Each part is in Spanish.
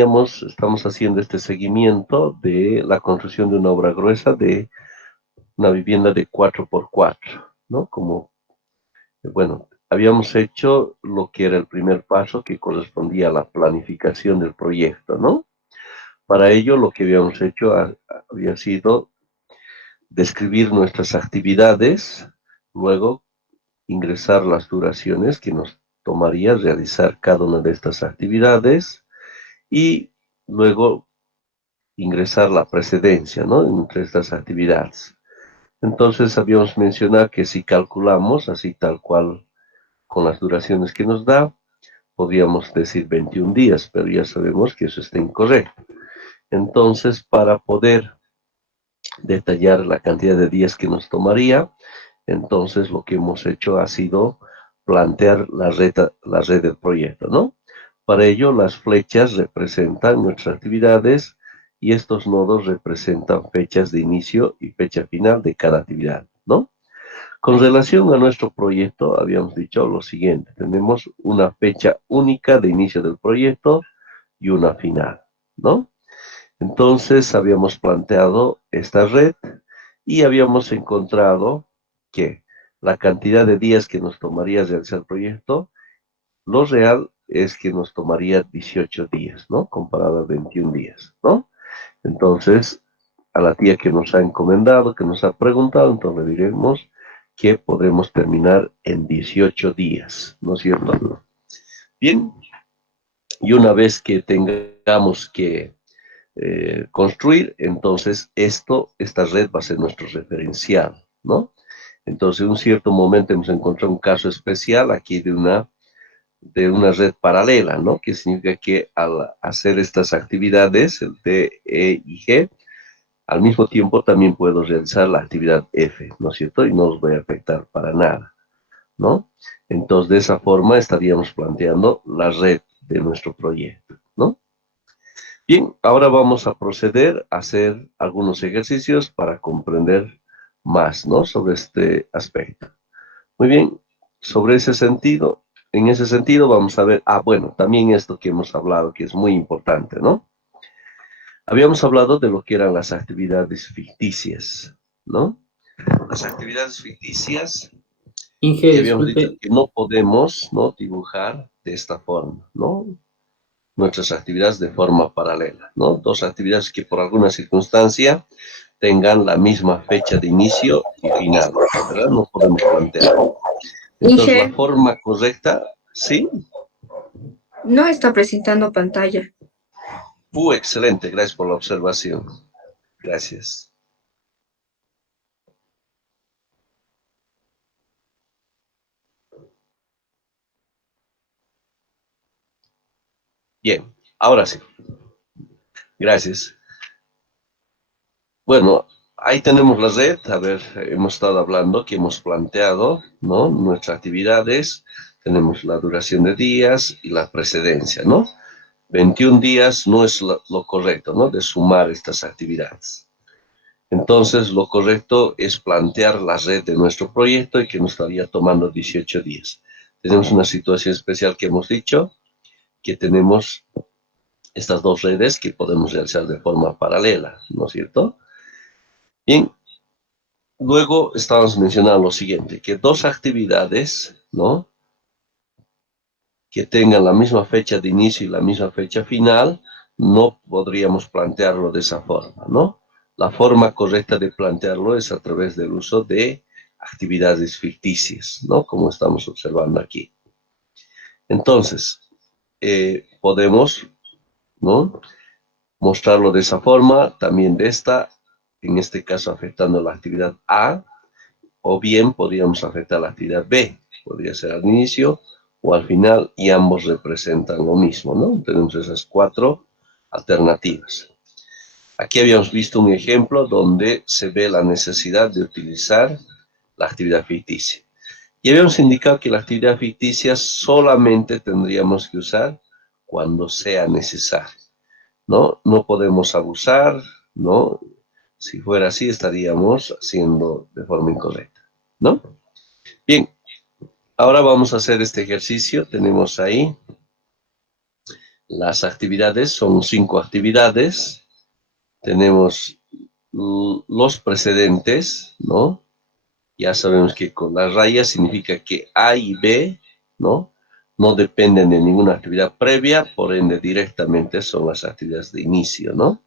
Estamos haciendo este seguimiento de la construcción de una obra gruesa de una vivienda de 4x4, ¿no? Bueno, habíamos hecho lo que era el primer paso que correspondía a la planificación del proyecto, ¿no? Para ello lo que habíamos hecho había sido describir nuestras actividades, luego ingresar las duraciones que nos tomaría realizar cada una de estas actividades y luego ingresar la precedencia, ¿no? Entre estas actividades. Entonces habíamos mencionado que si calculamos así tal cual con las duraciones que nos da, podríamos decir 21 días, pero ya sabemos que eso está incorrecto. Entonces, para poder detallar la cantidad de días que nos tomaría, entonces lo que hemos hecho ha sido plantear la red del proyecto, ¿no? Para ello, las flechas representan nuestras actividades y estos nodos representan fechas de inicio y fecha final de cada actividad, ¿no? Con relación a nuestro proyecto, habíamos dicho lo siguiente, tenemos una fecha única de inicio del proyecto y una final, ¿no? Entonces, habíamos planteado esta red y habíamos encontrado que la cantidad de días que nos tomaría realizar el proyecto, lo real es que nos tomaría 18 días, ¿no? Comparado a 21 días, ¿no? Entonces, a la tía que nos ha encomendado, que nos ha preguntado, entonces le diremos que podremos terminar en 18 días, ¿no es cierto? Bien, y una vez que tengamos que construir, entonces esta red va a ser nuestro referencial, ¿no? Entonces, en un cierto momento hemos encontrado un caso especial aquí de una red paralela, ¿no? Que significa que al hacer estas actividades, el D, E y G, al mismo tiempo también puedo realizar la actividad F, ¿no es cierto? Y no os voy a afectar para nada, ¿no? Entonces, de esa forma estaríamos planteando la red de nuestro proyecto, ¿no? Bien, ahora vamos a proceder a hacer algunos ejercicios para comprender más, ¿no? Sobre este aspecto. Muy bien, sobre ese sentido, en ese sentido vamos a ver, bueno, también esto que hemos hablado, que es muy importante, ¿no? Habíamos hablado de lo que eran las actividades ficticias, ¿no? Las actividades ficticias, Inge, y habíamos dicho disculpe. que no podemos, ¿no? Dibujar de esta forma, ¿no? Nuestras actividades de forma paralela, ¿no? Dos actividades que por alguna circunstancia tengan la misma fecha de inicio y final, ¿verdad? No podemos plantear. Entonces, Inge, la forma correcta, ¿sí? no está presentando pantalla. Excelente, gracias por la observación. Gracias. Bien, ahora sí. Gracias. Bueno, ahí tenemos la red. A ver, hemos estado hablando que hemos planteado, ¿no? Nuestras actividades. Tenemos la duración de días y la precedencia, ¿no? 21 días no es lo correcto, ¿no? De sumar estas actividades. Entonces, lo correcto es plantear la red de nuestro proyecto y que nos estaría tomando 18 días. Tenemos una situación especial que hemos dicho, que tenemos estas dos redes que podemos realizar de forma paralela, ¿no es cierto? Bien, luego estábamos mencionando lo siguiente, que dos actividades, ¿no? Que tengan la misma fecha de inicio y la misma fecha final, no podríamos plantearlo de esa forma, ¿no? La forma correcta de plantearlo es a través del uso de actividades ficticias, ¿no? Como estamos observando aquí. Entonces, podemos, ¿no? Mostrarlo de esa forma, también de esta, en este caso afectando la actividad A, o bien podríamos afectar la actividad B, podría ser al inicio o al final, y ambos representan lo mismo, ¿no? Tenemos esas cuatro alternativas. Aquí habíamos visto un ejemplo donde se ve la necesidad de utilizar la actividad ficticia. Y habíamos indicado que la actividad ficticia solamente tendríamos que usar cuando sea necesario, ¿no? No podemos abusar, ¿no? Si fuera así, estaríamos haciendo de forma incorrecta, ¿no? Bien, ahora vamos a hacer este ejercicio. Tenemos ahí Las actividades son 5 actividades. Tenemos los precedentes, ¿no? Ya sabemos que con las rayas significa que A y B, ¿no? No dependen de ninguna actividad previa, por ende directamente son las actividades de inicio, ¿no?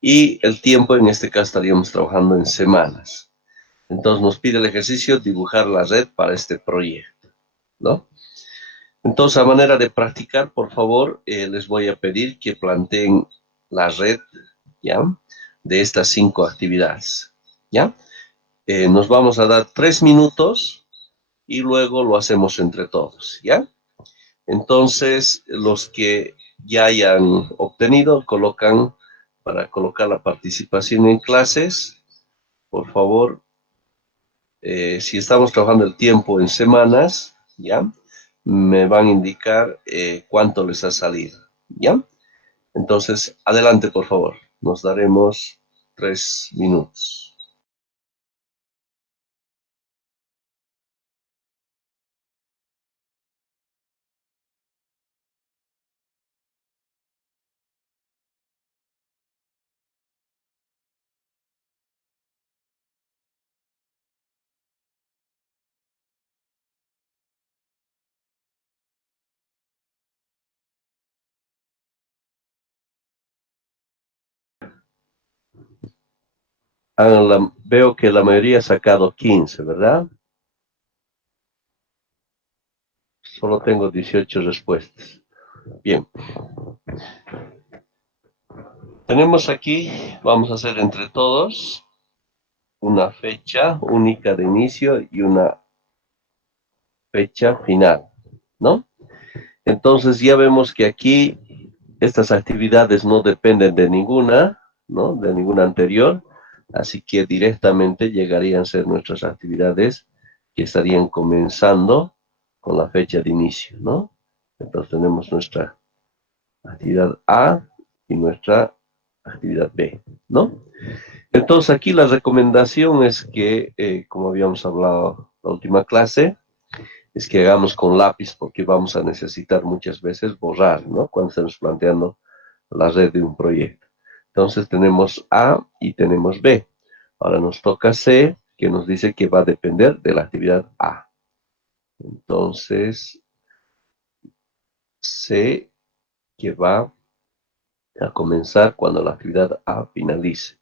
Y el tiempo, en este caso estaríamos trabajando en semanas. Entonces nos pide el ejercicio dibujar la red para este proyecto, ¿no? Entonces, a manera de practicar, por favor, les voy a pedir que planteen la red, ¿ya? De estas 5 actividades, ¿ya? Nos vamos a dar 3 minutos y luego lo hacemos entre todos, ¿ya? Entonces, los que ya hayan obtenido, colocan, para colocar la participación en clases, por favor, si estamos trabajando el tiempo en semanas, ¿ya? Me van a indicar cuánto les ha salido, ¿ya? Entonces, adelante, por favor. Nos daremos 3 minutos. Veo que la mayoría ha sacado 15, ¿verdad? Solo tengo 18 respuestas. Bien. Tenemos aquí, vamos a hacer entre todos, una fecha única de inicio y una fecha final, ¿no? Entonces ya vemos que aquí estas actividades no dependen de ninguna, ¿no? De ninguna anterior, así que directamente llegarían a ser nuestras actividades que estarían comenzando con la fecha de inicio, ¿no? Entonces tenemos nuestra actividad A y nuestra actividad B, ¿no? Entonces aquí la recomendación es que, como habíamos hablado la última clase, es que hagamos con lápiz porque vamos a necesitar muchas veces borrar, ¿no? Cuando estemos planteando la red de un proyecto. Entonces tenemos A y tenemos B. Ahora nos toca C, que nos dice que va a depender de la actividad A. Entonces, C que va a comenzar cuando la actividad A finalice,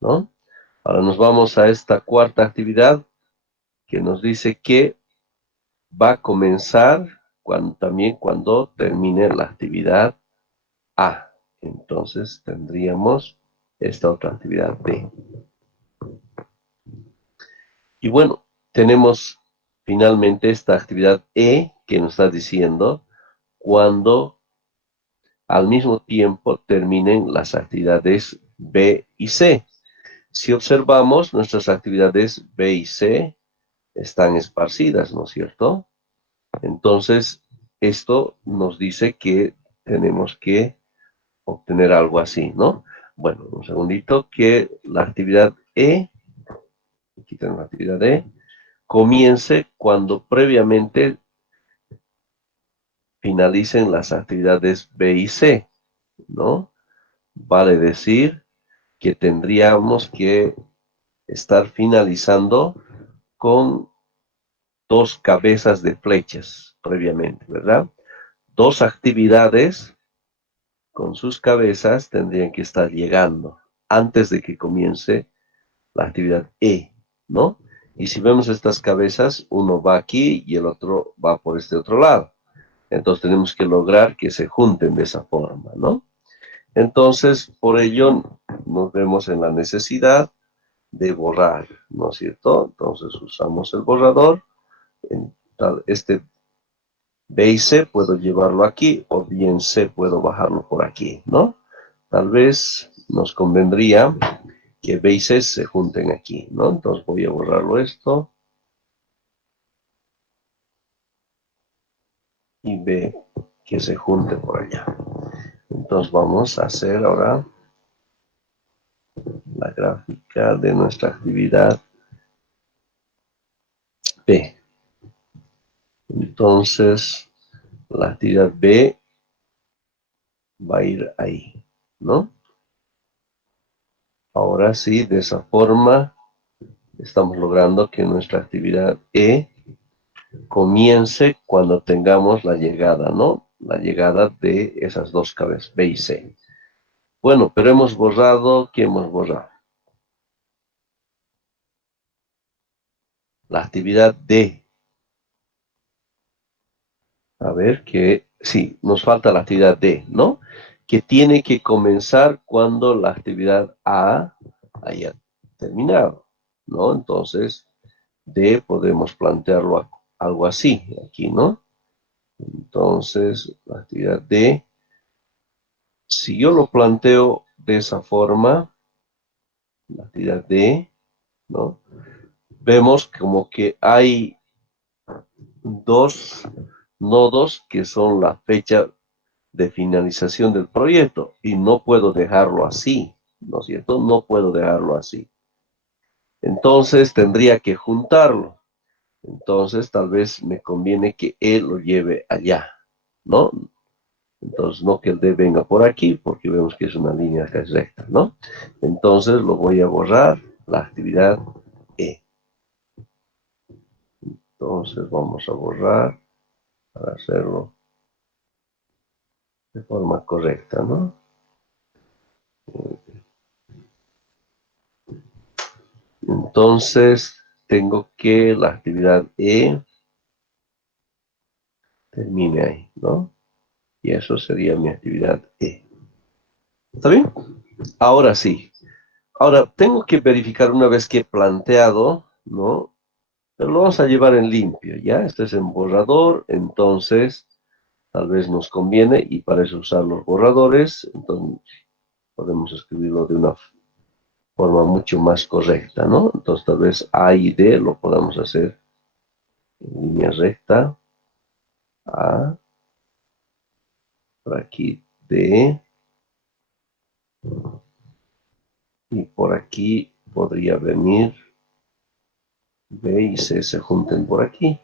¿no? Ahora nos vamos a esta cuarta actividad que nos dice que va a comenzar también cuando termine la actividad A. Entonces tendríamos esta otra actividad B. Y bueno, tenemos finalmente esta actividad E que nos está diciendo cuando al mismo tiempo terminen las actividades B y C. Si observamos, nuestras actividades B y C están esparcidas, ¿no es cierto? Entonces, esto nos dice que tenemos que obtener algo así, ¿no? Bueno, un segundito, que la actividad E, aquí tenemos la actividad E, comience cuando previamente finalicen las actividades B y C, ¿no? Vale decir que tendríamos que estar finalizando con 2 cabezas de flechas previamente, ¿verdad? 2 actividades con sus cabezas tendrían que estar llegando antes de que comience la actividad E, ¿no? Y si vemos estas cabezas, uno va aquí y el otro va por este otro lado. Entonces tenemos que lograr que se junten de esa forma, ¿no? Entonces, por ello, nos vemos en la necesidad de borrar, ¿no es cierto? Entonces usamos el borrador. Este B y C puedo llevarlo aquí o bien C puedo bajarlo por aquí, ¿no? Tal vez nos convendría que B y C se junten aquí, ¿no? Entonces voy a borrarlo esto y B que se junte por allá. Entonces vamos a hacer ahora la gráfica de nuestra actividad B. Entonces, la actividad B va a ir ahí, ¿no? Ahora sí, de esa forma estamos logrando que nuestra actividad E comience cuando tengamos la llegada, ¿no? La llegada de esas dos cabezas, B y C. Bueno, pero hemos borrado, ¿qué hemos borrado? La actividad D. A ver, que sí, nos falta la actividad D, ¿no? Que tiene que comenzar cuando la actividad A haya terminado, ¿no? Entonces, D podemos plantearlo algo así, aquí, ¿no? Entonces, la actividad D, si yo lo planteo de esa forma, la actividad D, ¿no? Vemos como que hay dos nodos que son la fecha de finalización del proyecto y no puedo dejarlo así, ¿no es cierto? No puedo dejarlo así. Entonces tendría que juntarlo. Entonces tal vez me conviene que él lo lleve allá, ¿no? Entonces no que el D venga por aquí porque vemos que es una línea que es recta, ¿no? Entonces lo voy a borrar, la actividad E. Entonces vamos a borrar para hacerlo de forma correcta, ¿no? Entonces tengo que la actividad E termine ahí, ¿no? Y eso sería mi actividad E. ¿Está bien? Ahora sí. Ahora, tengo que verificar una vez que he planteado, ¿no? Pero lo vamos a llevar en limpio, ¿ya? Este es en borrador, entonces tal vez nos conviene y para eso usar los borradores, entonces podemos escribirlo de una forma mucho más correcta, ¿no? Entonces tal vez A y D lo podamos hacer en línea recta, A, por aquí D, y por aquí podría venir B y C se junten por aquí.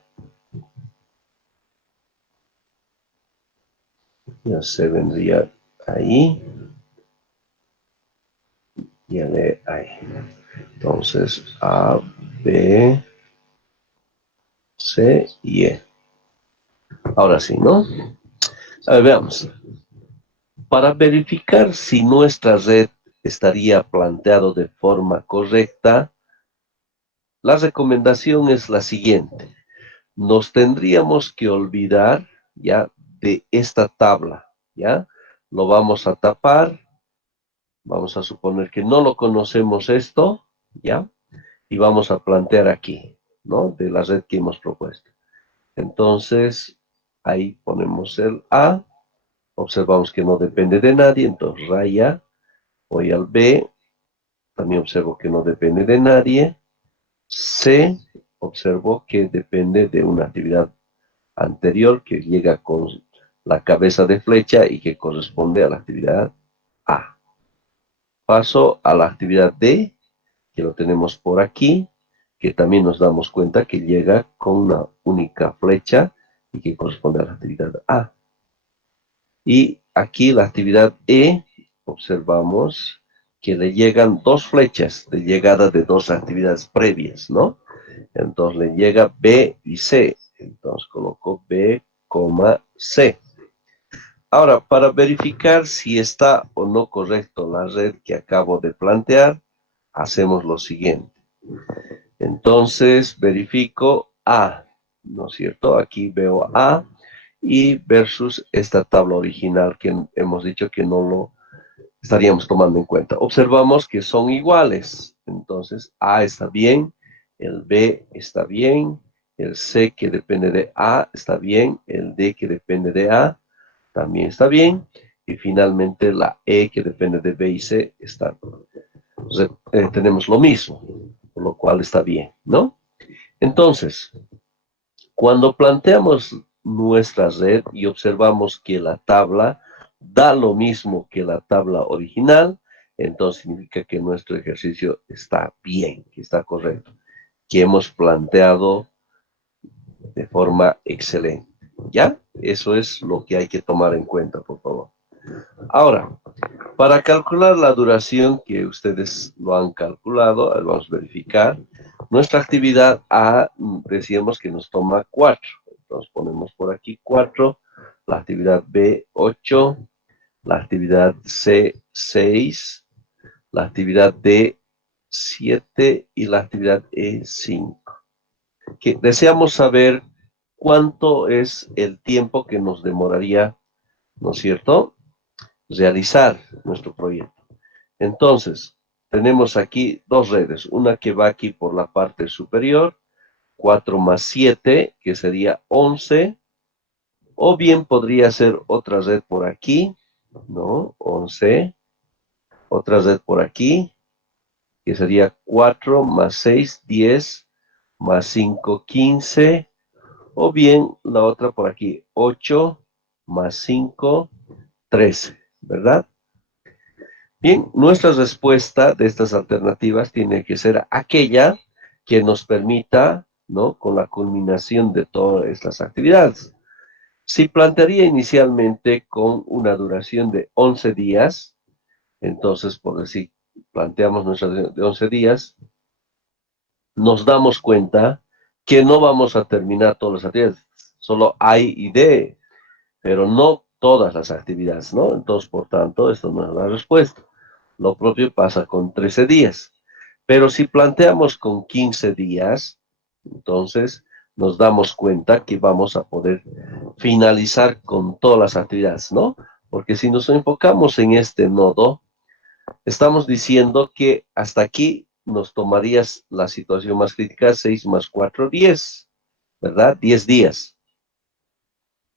Ya C vendría ahí. Y D ahí. Entonces A, B, C y E. Ahora sí, ¿no? A ver, veamos. Para verificar si nuestra red estaría planteado de forma correcta, la recomendación es la siguiente. Nos tendríamos que olvidar ya de esta tabla, ¿ya? Lo vamos a tapar. Vamos a suponer que no lo conocemos esto, ¿ya? Y vamos a plantear aquí, ¿no? De la red que hemos propuesto. Entonces, ahí ponemos el A. Observamos que no depende de nadie, entonces raya. Voy al B. También observo que no depende de nadie. C. Observo que depende de una actividad anterior que llega con la cabeza de flecha y que corresponde a la actividad A. Paso a la actividad D, que lo tenemos por aquí, que también nos damos cuenta que llega con una única flecha y que corresponde a la actividad A. Y aquí la actividad E, observamos que le llegan dos flechas de llegada de dos actividades previas, ¿no? Entonces le llega B y C. Entonces coloco B, C. Ahora, para verificar si está o no correcto la red que acabo de plantear, hacemos lo siguiente. Entonces, verifico A, ¿no es cierto? Aquí veo A y versus esta tabla original que hemos dicho que no lo estaríamos tomando en cuenta. Observamos que son iguales. Entonces, A está bien, el B está bien, el C que depende de A está bien, el D que depende de A también está bien, y finalmente la E que depende de B y C está. Tenemos lo mismo, por lo cual está bien, ¿no? Entonces, cuando planteamos nuestra red y observamos que la tabla da lo mismo que la tabla original, entonces significa que nuestro ejercicio está bien, que está correcto, que hemos planteado de forma excelente. ¿Ya? Eso es lo que hay que tomar en cuenta, por favor. Ahora, para calcular la duración que ustedes lo han calculado, vamos a verificar. Nuestra actividad A, decíamos que nos toma 4. Entonces ponemos por aquí 4, la actividad B 8, la actividad C 6, la actividad D 7 y la actividad E 5. Deseamos saber cuánto es el tiempo que nos demoraría, ¿no es cierto?, realizar nuestro proyecto. Entonces, tenemos aquí dos redes, una que va aquí por la parte superior, 4 más 7, que sería 11, o bien podría ser otra red por aquí, ¿no? 11, otra red por aquí, que sería 4 más 6, 10, más 5, 15, o bien la otra por aquí, 8 más 5, 13, ¿verdad? Bien, nuestra respuesta de estas alternativas tiene que ser aquella que nos permita, ¿no?, con la culminación de todas estas actividades. Si plantearía inicialmente con una duración de 11 días, entonces, por decir, planteamos nuestra de 11 días, nos damos cuenta que no vamos a terminar todas las actividades, solo hay y D, pero no todas las actividades, ¿no? Entonces, por tanto, esto no es la respuesta. Lo propio pasa con 13 días. Pero si planteamos con 15 días, entonces nos damos cuenta que vamos a poder finalizar con todas las actividades, ¿no? Porque si nos enfocamos en este nodo, estamos diciendo que hasta aquí nos tomarías la situación más crítica, 6 más 4, 10, ¿verdad? 10 días.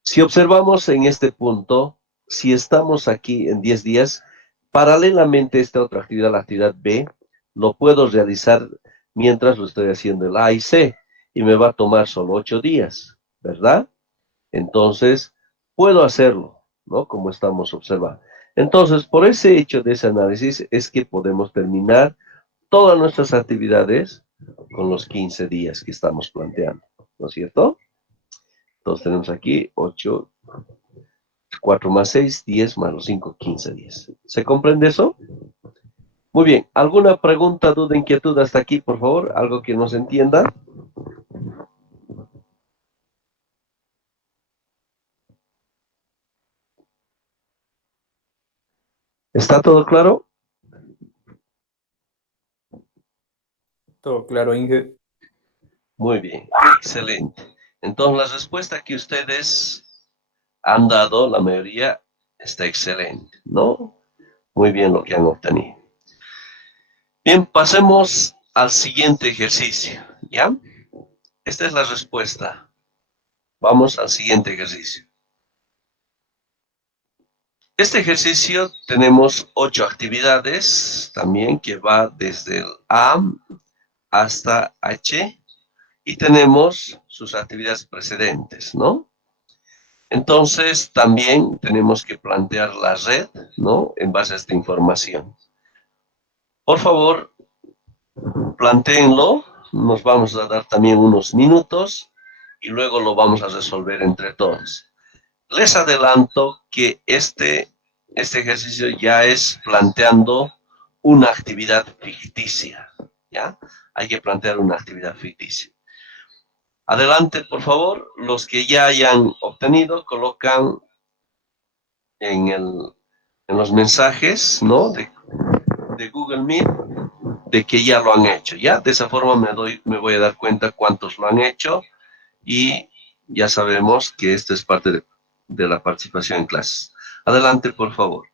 Si observamos en este punto, si estamos aquí en 10 días, paralelamente a esta otra actividad, la actividad B, lo puedo realizar mientras lo estoy haciendo el A y C, y me va a tomar solo 8 días, ¿verdad? Entonces, puedo hacerlo, ¿no? Como estamos observando. Entonces, por ese hecho de ese análisis, es que podemos terminar todas nuestras actividades con los 15 días que estamos planteando, ¿no es cierto? Entonces tenemos aquí 8, 4 más 6, 10 más los 5, 15 días. ¿Se comprende eso? Muy bien. ¿Alguna pregunta, duda, inquietud hasta aquí, por favor? ¿Algo que no se entienda? ¿Está todo claro? Todo claro, Inge. Muy bien. Excelente. Entonces, la respuesta que ustedes han dado, la mayoría, está excelente, ¿no? Muy bien lo que han obtenido. Bien, pasemos al siguiente ejercicio, ¿ya? Esta es la respuesta. Vamos al siguiente ejercicio. Este ejercicio tenemos 8 actividades, también que va desde el A hasta H, y tenemos sus actividades precedentes, ¿no? Entonces, también tenemos que plantear la red, ¿no?, en base a esta información. Por favor, plantéenlo, nos vamos a dar también unos minutos y luego lo vamos a resolver entre todos. Les adelanto que este ejercicio ya es planteando una actividad ficticia, ¿ya? Hay que plantear una actividad ficticia. Adelante, por favor, los que ya hayan obtenido, colocan en los mensajes, ¿no?, de Google Meet, de que ya lo han hecho, ¿ya? De esa forma me voy a dar cuenta cuántos lo han hecho y ya sabemos que esto es parte de la participación en clases. Adelante, por favor.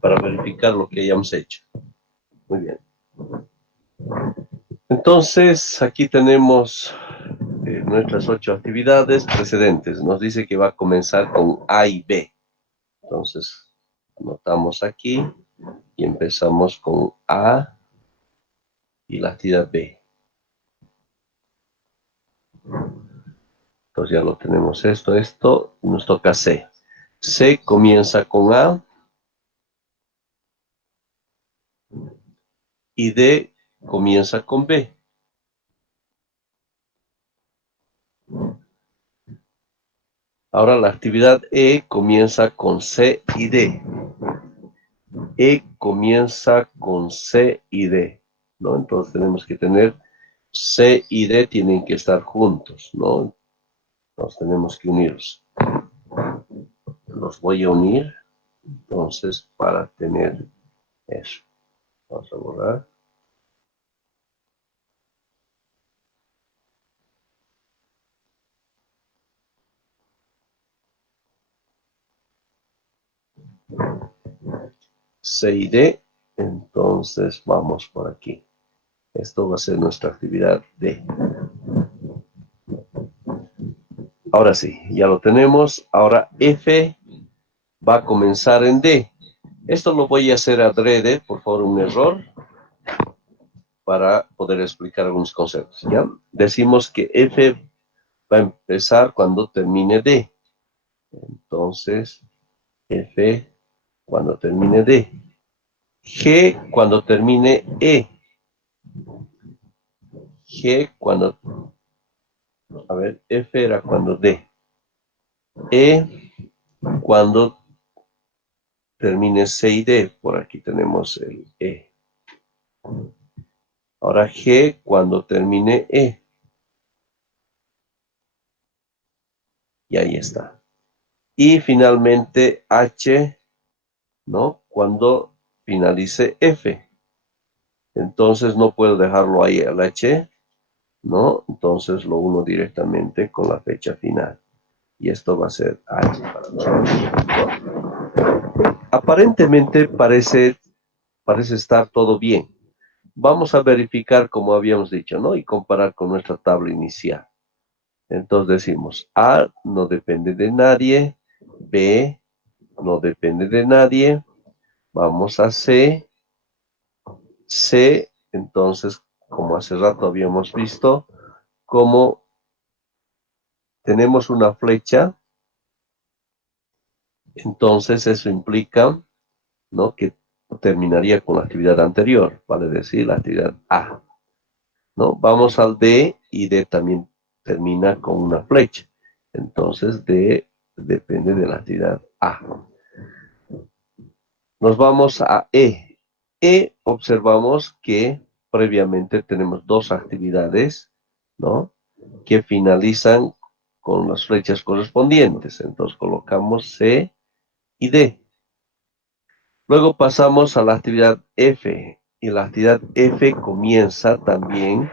para verificar lo que hayamos hecho. Muy bien. Entonces, aquí tenemos nuestras 8 actividades precedentes. Nos dice que va a comenzar con A y B. Entonces, anotamos aquí y empezamos con A y la actividad B. Entonces ya lo tenemos esto, y nos toca C. C comienza con A y D comienza con B. Ahora la actividad E comienza con C y D. E comienza con C y D, ¿no? Entonces tenemos que tener C y D tienen que estar juntos, ¿no? Nos tenemos que unirlos. Los voy a unir, entonces, para tener eso. Vamos a borrar. C y D, entonces vamos por aquí. Esto va a ser nuestra actividad D. Ahora sí, ya lo tenemos. Ahora F va a comenzar en D. Esto lo voy a hacer adrede, por favor, un error, para poder explicar algunos conceptos, ¿ya? Decimos que F va a empezar cuando termine D. Entonces, F cuando termine D. G cuando termine E. G cuando... A ver, F era cuando D. E cuando termine C y D. Por aquí tenemos el E. Ahora G cuando termine E. Y ahí está. Y finalmente H, ¿no? Cuando finalice F. Entonces no puedo dejarlo ahí al H, ¿no? Entonces lo uno directamente con la fecha final. Y esto va a ser H para nosotros, ¿no? Aparentemente parece estar todo bien. Vamos a verificar como habíamos dicho, ¿no? Y comparar con nuestra tabla inicial. Entonces decimos, A no depende de nadie, B no depende de nadie, vamos a C, C, entonces, como hace rato habíamos visto, como tenemos una flecha, entonces eso implica, ¿no? Que terminaría con la actividad anterior, vale decir, la actividad A, ¿no? Vamos al D y D también termina con una flecha. Entonces D depende de la actividad A. Nos vamos a E. E observamos que previamente tenemos dos actividades, ¿no? Que finalizan con las flechas correspondientes. Entonces colocamos C y D. Luego pasamos a la actividad F. Y la actividad F comienza también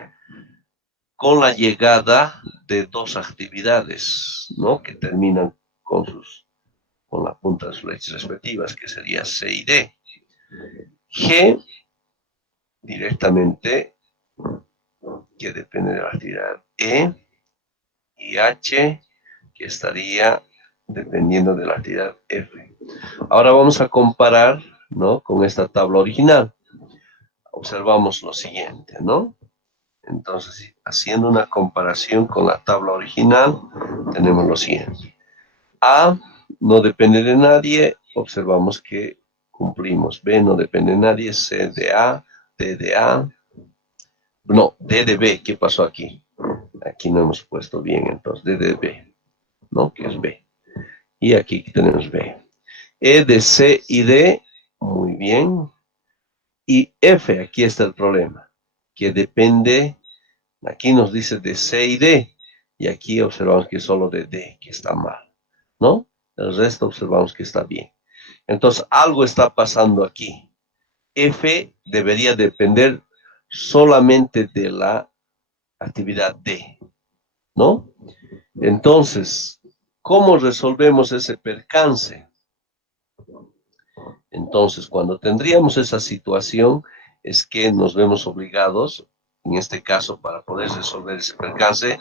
con la llegada de dos actividades, ¿no? Que terminan con la punta de sus flechas respectivas, que sería C y D. G directamente, que depende de la actividad E, y H, que estaría dependiendo de la actividad F. Ahora vamos a comparar, ¿no? Con esta tabla original. Observamos lo siguiente, ¿no? Entonces, haciendo una comparación con la tabla original, tenemos lo siguiente. A no depende de nadie, observamos que cumplimos. B no depende de nadie, C de A, D de A. No, D de B, ¿qué pasó aquí? Aquí no hemos puesto bien, entonces D de B, ¿no? Que es B. Y aquí tenemos B. E de C y D, muy bien. Y F, aquí está el problema, que depende, aquí nos dice de C y D, y aquí observamos que es solo de D, que está mal, ¿no? El resto observamos que está bien. Entonces, algo está pasando aquí. F debería depender solamente de la actividad D, ¿no? Entonces, ¿cómo resolvemos ese percance? Entonces, cuando tendríamos esa situación, es que nos vemos obligados, en este caso, para poder resolver ese percance,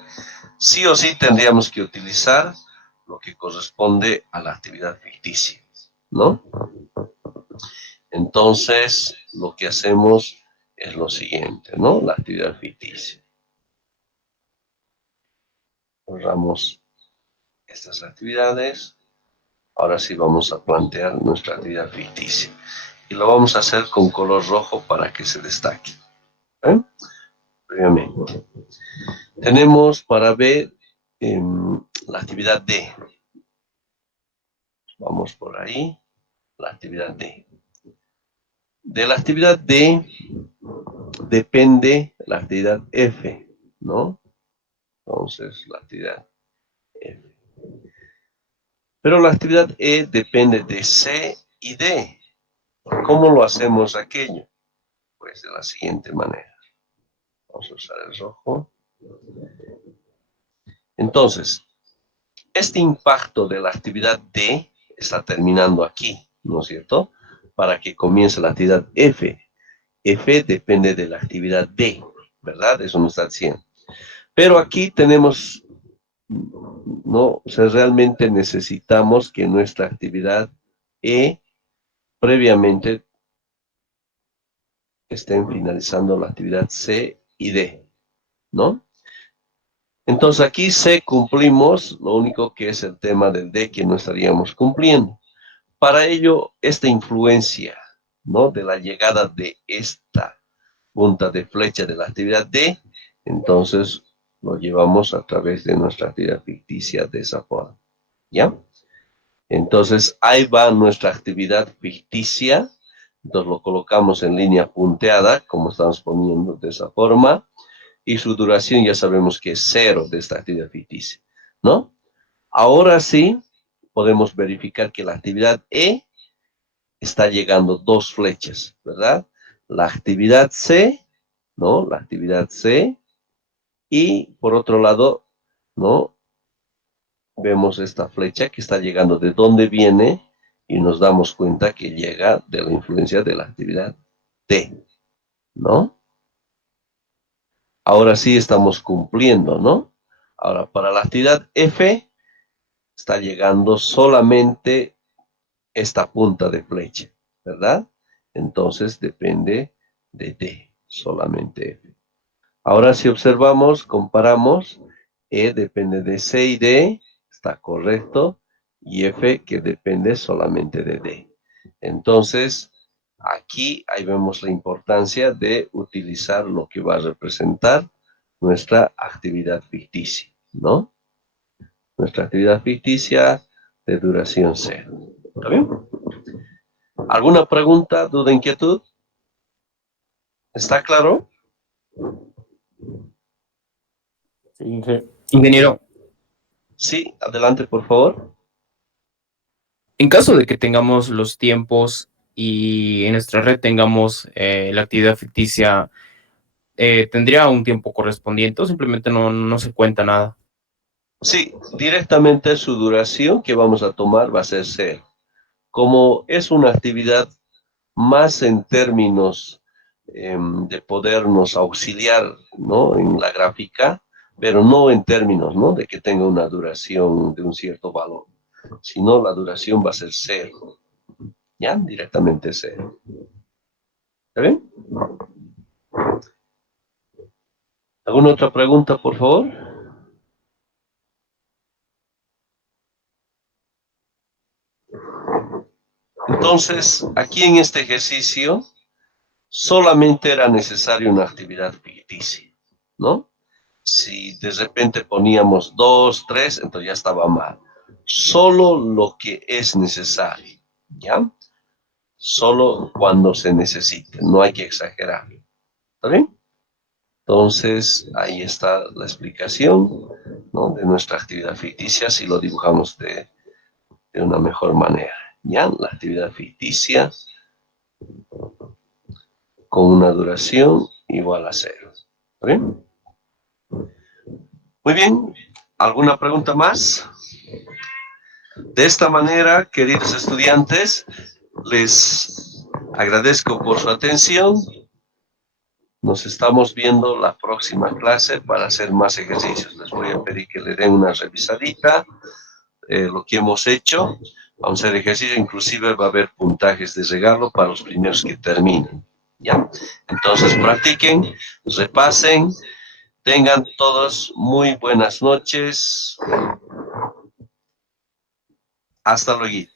sí o sí tendríamos que utilizar lo que corresponde a la actividad ficticia, ¿no? Entonces, lo que hacemos es lo siguiente, ¿no? La actividad ficticia. Borramos estas actividades. Ahora sí vamos a plantear nuestra actividad ficticia. Y lo vamos a hacer con color rojo para que se destaque. ¿Eh? Previamente. Tenemos para ver la actividad D. Vamos por ahí. La actividad D. De la actividad D depende la actividad F, ¿no? Entonces, la actividad F. Pero la actividad E depende de C y D. ¿Cómo lo hacemos aquello? Pues de la siguiente manera. Vamos a usar el rojo. Entonces, este impacto de la actividad D está terminando aquí, ¿no es cierto? Para que comience la actividad F. F depende de la actividad D, ¿verdad? Eso nos está diciendo. Pero aquí tenemos, no, o sea, realmente necesitamos que nuestra actividad E previamente estén finalizando la actividad C y D, ¿no? Entonces aquí C cumplimos, lo único que es el tema del D que no estaríamos cumpliendo. Para ello, esta influencia, ¿no? De la llegada de esta punta de flecha de la actividad D, entonces lo llevamos a través de nuestra actividad ficticia de esa forma, ¿ya? Entonces ahí va nuestra actividad ficticia, entonces lo colocamos en línea punteada, como estamos poniendo de esa forma, y su duración ya sabemos que es 0 de esta actividad ficticia, ¿no? Ahora sí, podemos verificar que la actividad E está llegando 2 flechas, ¿verdad? La actividad C, ¿no? La actividad C, y por otro lado, ¿no? Vemos esta flecha que está llegando de dónde viene y nos damos cuenta que llega de la influencia de la actividad D, ¿no? Ahora sí estamos cumpliendo, ¿no? Ahora, para la actividad F, está llegando solamente esta punta de flecha, ¿verdad? Entonces depende de D, solamente F. Ahora si observamos, comparamos, E depende de C y D, está correcto, y F que depende solamente de D. Entonces, aquí ahí vemos la importancia de utilizar lo que va a representar nuestra actividad ficticia, ¿no? Nuestra actividad ficticia de duración 0. ¿Está bien? ¿Alguna pregunta, duda, inquietud? ¿Está claro? Sí, ingeniero, Sí, adelante, por favor. en caso de que tengamos los tiempos y en nuestra red tengamos la actividad ficticia, ¿tendría un tiempo correspondiente o simplemente no se cuenta nada? Sí, directamente su duración que vamos a tomar va a ser 0. Como es una actividad más en términos de podernos auxiliar, ¿no? En la gráfica, pero no en términos, ¿no? De que tenga una duración de un cierto valor, sino la duración va a ser 0, ¿ya? Directamente 0. ¿Está bien? ¿Alguna otra pregunta, por favor? Entonces, aquí en este ejercicio, solamente era necesaria una actividad ficticia, ¿no? Si de repente poníamos 2, 3, entonces ya estaba mal. Solo lo que es necesario, ¿ya? Solo cuando se necesite, no hay que exagerar. ¿Está bien? Entonces, ahí está la explicación, ¿no? De nuestra actividad ficticia, si lo dibujamos de una mejor manera. ¿Ya? La actividad ficticia con una duración igual a 0. ¿Está bien? Muy bien. ¿Alguna pregunta más? De esta manera, queridos estudiantes, Les agradezco por su atención. Nos estamos viendo la próxima clase para hacer más ejercicios. Les voy a pedir que le den una revisadita, lo que hemos hecho. Vamos a hacer ejercicio, inclusive va a haber puntajes de regalo para los primeros que terminen. ¿Ya? Entonces practiquen, repasen, tengan todos muy buenas noches. Hasta luego.